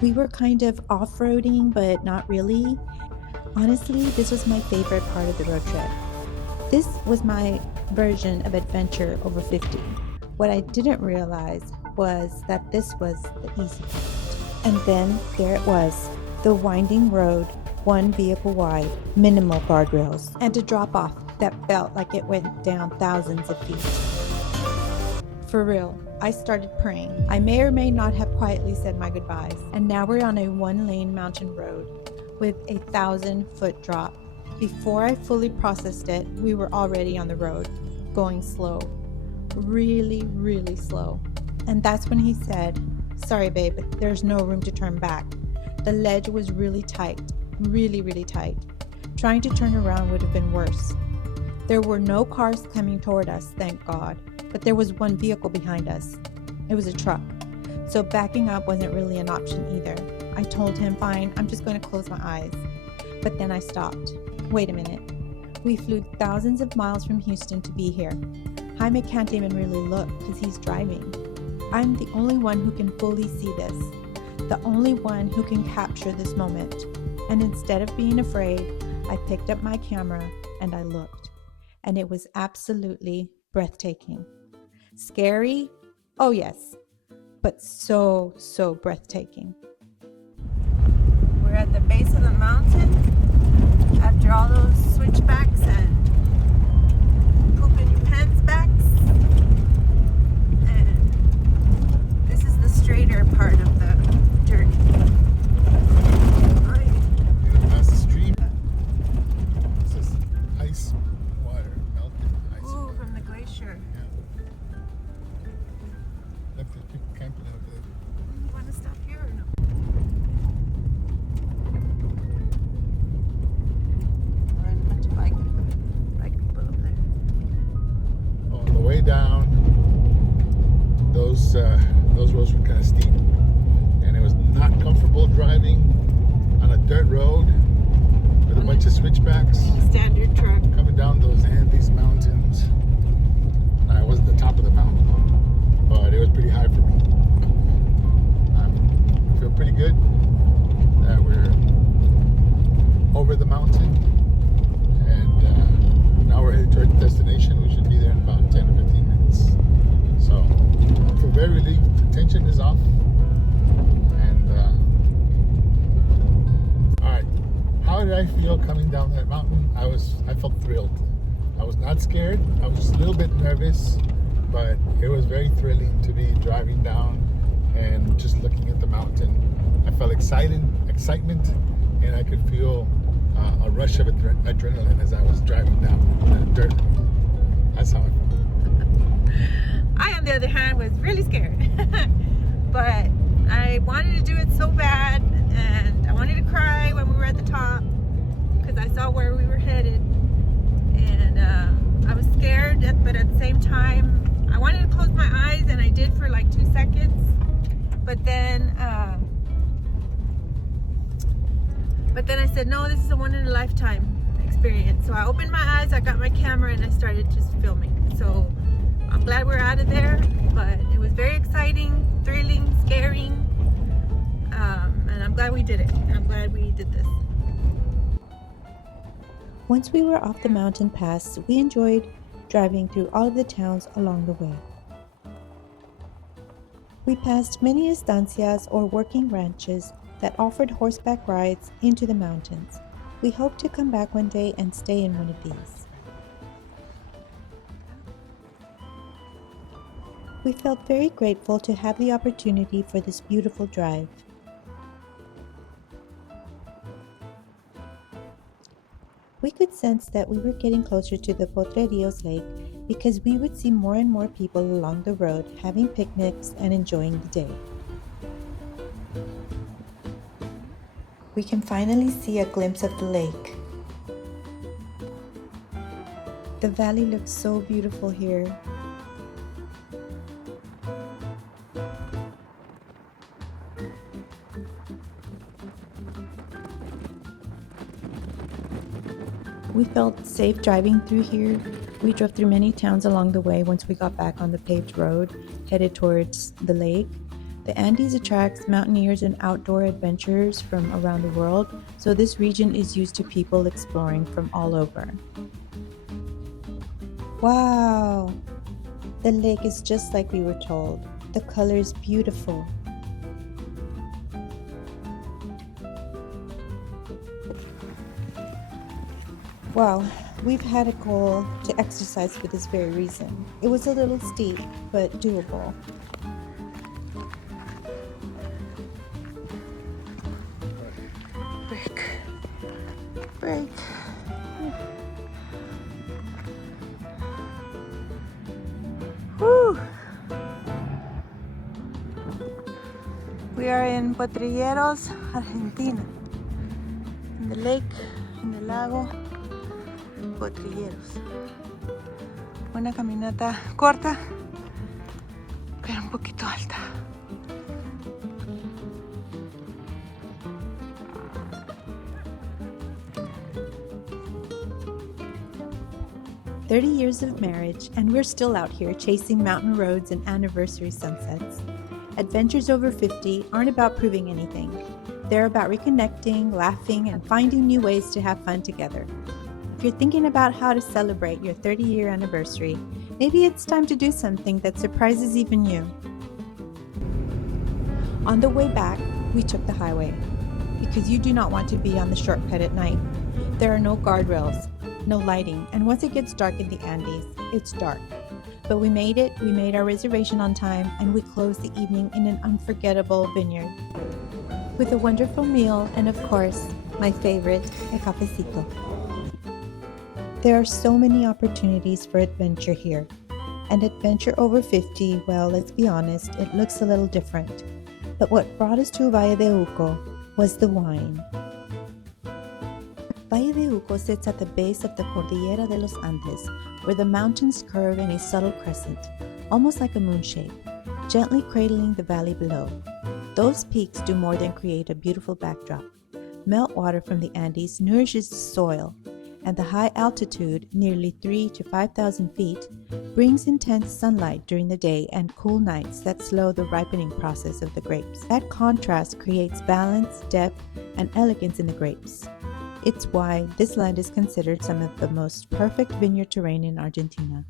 We were kind of off-roading, but not really. Honestly, this was my favorite part of the road trip. This was my version of adventure over 50. What I didn't realize was that this was the easy part. And then there it was, the winding road, one vehicle wide, minimal guardrails, and a drop off that felt like it went down thousands of feet. For real, I started praying. I may or may not have quietly said my goodbyes, and now we're on a one-lane mountain road with a 1,000-foot drop. Before I fully processed it, we were already on the road, going slow. Really, really slow. And that's when he said, "Sorry, babe, but there's no room to turn back." The ledge was really tight, really, really tight. Trying to turn around would have been worse. There were no cars coming toward us, thank God, but there was one vehicle behind us. It was a truck. So backing up wasn't really an option either. I told him, fine, I'm just going to close my eyes. But then I stopped. Wait a minute. We flew thousands of miles from Houston to be here. Jaime can't even really look because he's driving. I'm the only one who can fully see this, the only one who can capture this moment. And instead of being afraid, I picked up my camera and I looked. And it was absolutely breathtaking. Scary? Oh yes, but so breathtaking. We're at the base of the mountain after all those switchbacks and poop in your pants backs. And this is the straighter part of the journey. Past the stream. This is ice water, melted ice Ooh, water. from the glacier. Yeah. Look, there's people camping out there. You want to stop here or no? Or a bunch of bike people up there. On the way down, those roads were kind of steep, and it was not comfortable driving on a dirt road with a bunch of switchbacks Standard truck. coming down those Andes mountains. I wasn't the top of the mountain, but it was pretty high for me. I feel pretty good that we're over the mountain, and now we're headed toward the destination. We should be there in about 10 or 15 minutes. So I feel very relieved. The tension is off. And all right, how did I feel coming down that mountain? I felt thrilled. I was not scared. I was just a little bit nervous, but it was very thrilling to be driving down and just looking at the mountain. I felt excitement, and I could feel a rush of adrenaline as I was driving down the dirt. That's how I felt. I, on the other hand, was really scared. But I wanted to do it so bad, and I wanted to cry when we were at the top because I saw where we were headed. And I was scared, but at the same time, I wanted to close my eyes, and I did for like 2 seconds. But then I said, no, this is a one-in-a-lifetime experience. So I opened my eyes, I got my camera, and I started just filming. So I'm glad we're out of there, but it was very exciting, thrilling, scaring, and I'm glad we did it. I'm glad we did this. Once we were off the mountain pass, we enjoyed driving through all of the towns along the way. We passed many estancias or working ranches that offered horseback rides into the mountains. We hope to come back one day and stay in one of these. We felt very grateful to have the opportunity for this beautiful drive. We could sense that we were getting closer to the Potrerillos Lake because we would see more and more people along the road having picnics and enjoying the day. We can finally see a glimpse of the lake. The valley looks so beautiful here. We felt safe driving through here. We drove through many towns along the way once we got back on the paved road, headed towards the lake. The Andes attracts mountaineers and outdoor adventurers from around the world, so this region is used to people exploring from all over. Wow! The lake is just like we were told. The color is beautiful. Wow, we've had a goal to exercise for this very reason. It was a little steep, but doable. Break. Woo! We are in Potrerillos, Argentina. In the lake, in the lago Potrerillos. Una caminata corta, pero un poquito alta. "30 years of marriage, and we're still out here chasing mountain roads and anniversary sunsets. Adventures over 50 aren't about proving anything. They're about reconnecting, laughing, and finding new ways to have fun together. If you're thinking about how to celebrate your 30-year anniversary, maybe it's time to do something that surprises even you." On the way back, we took the highway, because you do not want to be on the shortcut at night. There are no guardrails, no lighting, and once it gets dark in the Andes, it's dark. But we made it, we made our reservation on time, and we closed the evening in an unforgettable vineyard with a wonderful meal and, of course, my favorite, a cafecito. There are so many opportunities for adventure here. And adventure over 50, well, let's be honest, it looks a little different. But what brought us to Valle de Uco was the wine. Valle de Uco sits at the base of the Cordillera de los Andes, where the mountains curve in a subtle crescent, almost like a moon shape, gently cradling the valley below. Those peaks do more than create a beautiful backdrop. Meltwater from the Andes nourishes the soil, and the high altitude, nearly 3,000 to 5,000 feet, brings intense sunlight during the day and cool nights that slow the ripening process of the grapes. That contrast creates balance, depth, and elegance in the grapes. It's why this land is considered some of the most perfect vineyard terrain in Argentina.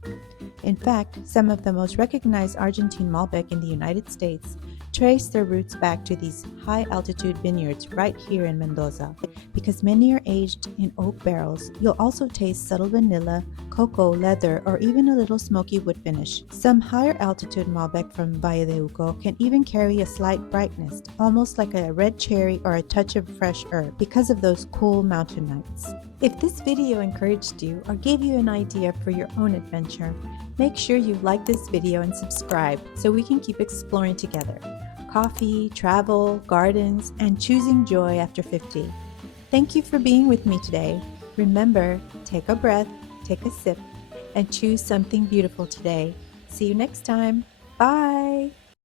In fact, some of the most recognized Argentine Malbec in the United States trace their roots back to these high-altitude vineyards right here in Mendoza. Because many are aged in oak barrels, you'll also taste subtle vanilla, cocoa, leather, or even a little smoky wood finish. Some higher-altitude Malbec from Valle de Uco can even carry a slight brightness, almost like a red cherry or a touch of fresh herb, because of those cool mountain nights. If this video encouraged you or gave you an idea for your own adventure, make sure you like this video and subscribe so we can keep exploring together. Coffee, travel, gardens, and choosing joy after 50. Thank you for being with me today. Remember, take a breath, take a sip, and choose something beautiful today. See you next time. Bye!